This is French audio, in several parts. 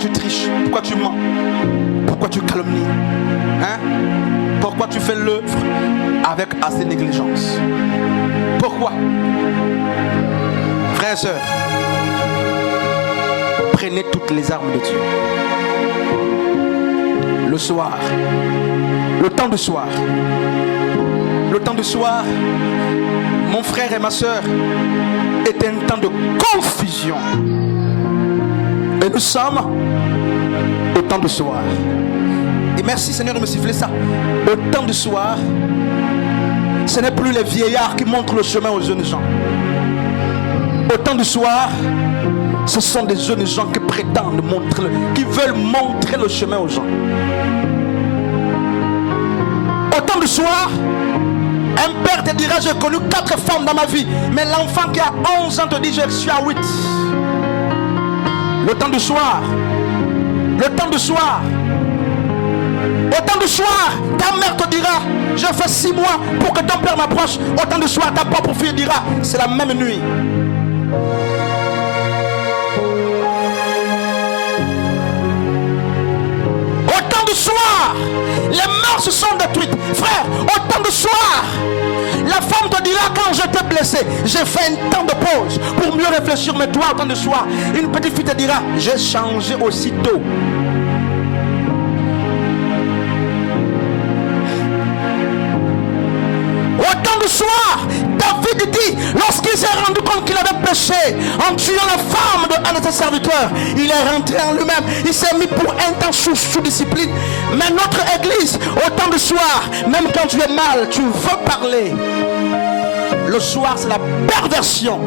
tu triches? Pourquoi tu mens? Pourquoi tu calomnies? Hein? Pourquoi tu fais l'œuvre avec assez de négligence? Pourquoi? Frères et sœurs, prenez toutes les armes de Dieu. Le soir, le temps du soir, mon frère et ma sœur, est un temps de confusion. Et nous sommes au temps du soir. Et merci Seigneur de me siffler ça. Au temps du soir, ce n'est plus les vieillards qui montrent le chemin aux jeunes gens. Au temps du soir, ce sont des jeunes gens qui prétendent montrer, qui veulent montrer le chemin aux gens. Au temps du soir, un père te dira: j'ai connu 4 femmes dans ma vie. Mais l'enfant qui a 11 ans te dit: je suis à 8. Le temps du soir, le temps du soir, au temps du soir, ta mère te dira: je fais 6 mois pour que ton père m'approche. Au temps du soir, ta propre fille dira: c'est la même nuit. Au temps du soir, les mœurs se sont détruites. Frère, au temps du soir, la femme te dira: quand je t'ai blessé, j'ai fait un temps de pause pour mieux réfléchir. Mais toi, au temps du soir, une petite fille te dira: j'ai changé aussitôt. Au temps du soir, David dit, lorsqu'il s'est rendu compte qu'il avait péché en tuant la femme d'un de ses serviteurs, il est rentré en lui-même. Il s'est mis pour un temps sous discipline. Mais notre église, au temps du soir, même quand tu es mal, tu veux parler. Le soir, c'est la perversion.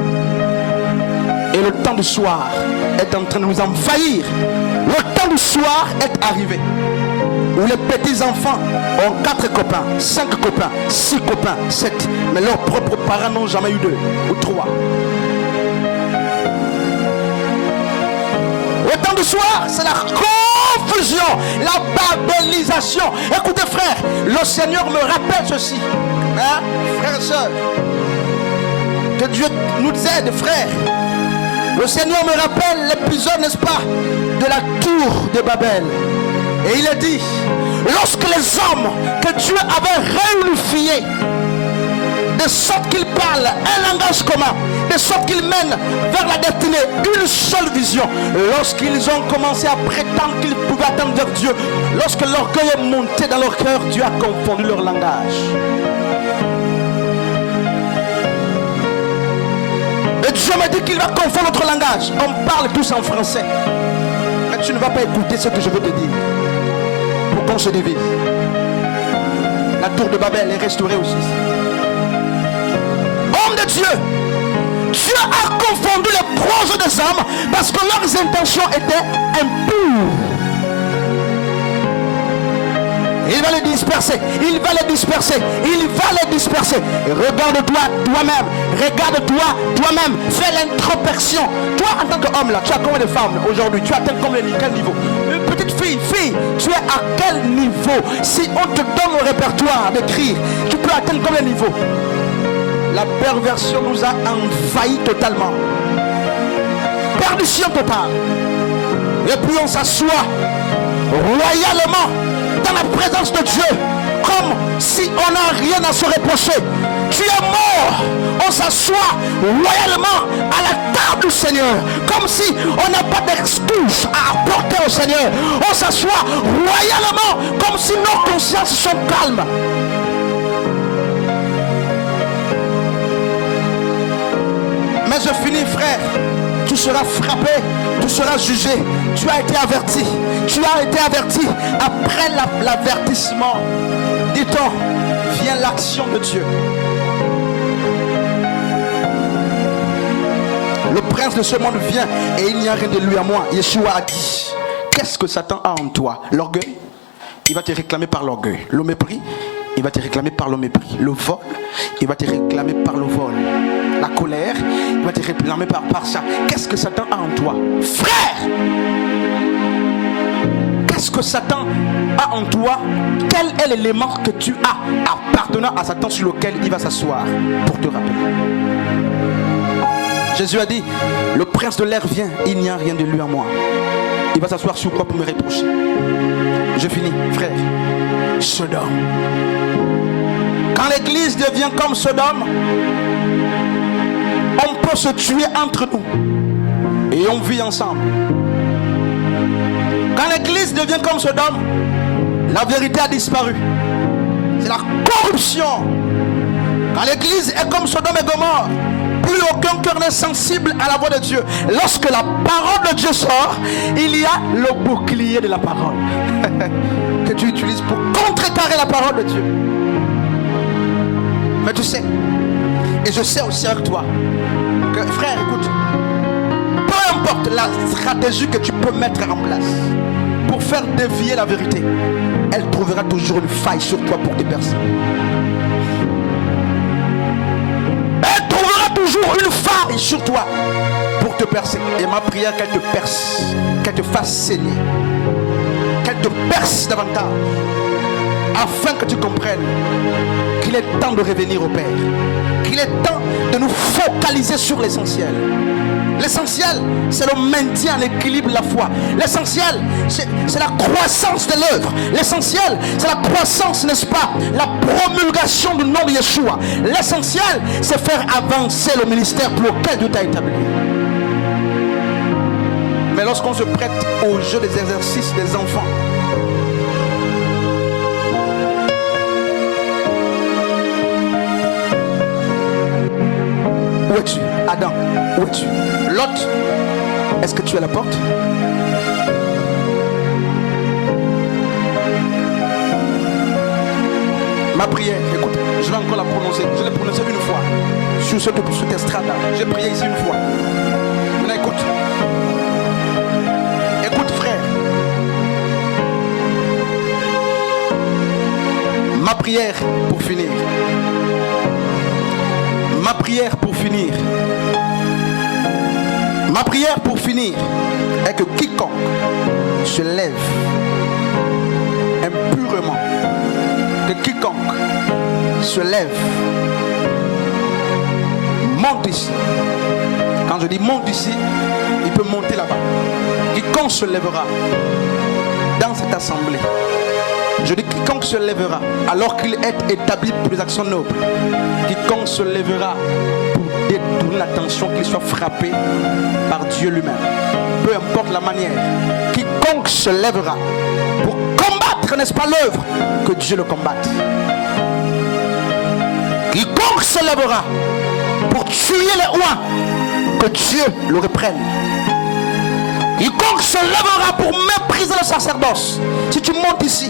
Et le temps du soir est en train de nous envahir. Le temps du soir est arrivé. Où les petits enfants ont 4 copains, 5 copains, 6 copains, 7. Mais leurs propres parents n'ont jamais eu 2 ou 3. Au temps du soir, c'est la confusion, la babélisation. Écoutez frère, le Seigneur me rappelle ceci. Hein, frères et sœurs, que Dieu nous aide, frère. Le Seigneur me rappelle l'épisode, n'est-ce pas, de la tour de Babel. Et il a dit, lorsque les hommes que Dieu avait réunifiés, de sorte qu'ils parlent un langage commun, de sorte qu'ils mènent vers la destinée une seule vision, lorsqu'ils ont commencé à prétendre qu'ils pouvaient attendre vers Dieu, lorsque l'orgueil est monté dans leur cœur, Dieu a confondu leur langage. Et Dieu m'a dit qu'il va confondre notre langage. On parle tous en français, mais tu ne vas pas écouter ce que je veux te dire. Pour qu'on se divise. La tour de Babel est restaurée aussi. Homme de Dieu, Dieu a confondu les projets des hommes parce que leurs intentions étaient impures. Il va les disperser, il va les disperser, il va les disperser. Regarde-toi toi-même, regarde-toi toi-même, fais l'introspection. Toi en tant qu'homme là, tu as combien de femmes aujourd'hui? Tu atteins quel niveau? Une petite fille, tu es à quel niveau? Si on te donne le répertoire d'écrire, tu peux atteindre combien de niveaux? La perversion nous a envahi totalement. Perdition totale. Et puis on s'assoit royalement dans la présence de Dieu, comme si on n'a rien à se reprocher. Tu es mort, on s'assoit royalement à la table du Seigneur, comme si on n'a pas d'excuse à apporter au Seigneur. On s'assoit royalement, comme si nos consciences sont calmes. Mais je finis, frère. Tu seras frappé, tu seras jugé. Tu as été averti. Tu as été averti. Après l'avertissement, dit-on, vient l'action de Dieu. Le prince de ce monde vient et il n'y a rien de lui à moi. Yeshua a dit, qu'est-ce que Satan a en toi? L'orgueil, il va te réclamer par l'orgueil. Le mépris, il va te réclamer par le mépris. Le vol, il va te réclamer par le vol. La colère, il va te réclamer par ça. Qu'est-ce que Satan a en toi? Frère, qu'est-ce que Satan a en toi? Quel est l'élément que tu as appartenant à Satan sur lequel il va s'asseoir pour te rappeler? Jésus a dit, le prince de l'air vient, il n'y a rien de lui à moi. il va s'asseoir sur quoi pour me reprocher? Je finis, frère. Sodome. Quand l'église devient comme Sodome, on peut se tuer entre nous et on vit ensemble. Quand l'église devient comme Sodome, la vérité a disparu. C'est la corruption. Quand l'église est comme Sodome et Gomorrhe, plus aucun cœur n'est sensible à la voix de Dieu. Lorsque la parole de Dieu sort, il y a le bouclier de la parole que tu utilises pour contrecarrer la parole de Dieu. Mais tu sais, et je sais aussi avec toi, que frère, écoute, peu importe la stratégie que tu peux mettre en place pour faire dévier la vérité, elle trouvera toujours une faille sur toi pour te percer. Elle trouvera toujours une faille sur toi pour te percer. Et ma prière, qu'elle te perce, qu'elle te fasse saigner, qu'elle te perce davantage, afin que tu comprennes qu'il est temps de revenir au Père, qu'il est temps de nous focaliser sur l'essentiel. L'essentiel, c'est le maintien en équilibre de la foi. L'essentiel, c'est la croissance de l'œuvre. L'essentiel, c'est la croissance, n'est-ce pas, la promulgation du nom de Yeshua. L'essentiel, c'est faire avancer le ministère pour lequel Dieu t'a établi. Mais lorsqu'on se prête au jeu des exercices des enfants, où es-tu? Adam, où es-tu? Lot, est-ce que tu es à la porte? Ma prière, écoute, je vais encore la prononcer. Je l'ai prononcée une fois sur cette estrade-là. J'ai prié ici une fois. Maintenant écoute. Écoute frère. Ma prière pour finir. Ma prière pour finir. Ma prière pour finir est que quiconque se lève impurement, que quiconque se lève, monte ici. Quand je dis monte ici, il peut monter là-bas. Quiconque se lèvera dans cette assemblée, je dis quiconque se lèvera alors qu'il est établi pour les actions nobles, quiconque se lèvera pour détourner l'attention, qu'il soit frappé par Dieu lui-même, peu importe la manière, quiconque se lèvera pour combattre, n'est-ce pas, l'œuvre, que Dieu le combatte. Quiconque se lèvera pour tuer les oies, que Dieu le reprenne. Quiconque se lèvera pour mépriser le sacerdoce, si tu montes ici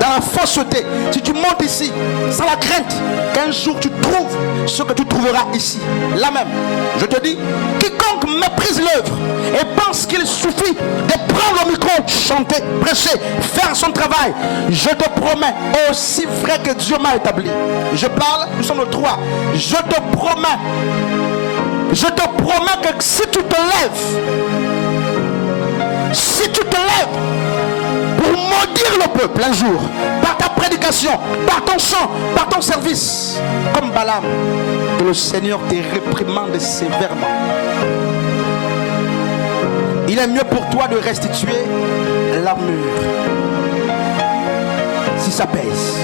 dans la fausseté, si tu montes ici sans la crainte qu'un jour tu trouves ce que tu trouveras ici, là même, je te dis, quiconque méprise l'œuvre et pense qu'il suffit de prendre le micro, chanter, prêcher, faire son travail, je te promets, aussi vrai que Dieu m'a établi, je parle, nous sommes le 3, je te promets que si tu te lèves, si tu te lèves pour maudire le peuple un jour, par ta prédication, par ton chant, par ton service, comme Balaam, que le Seigneur te réprimande sévèrement. Il est mieux pour toi de restituer l'armure, si ça pèse.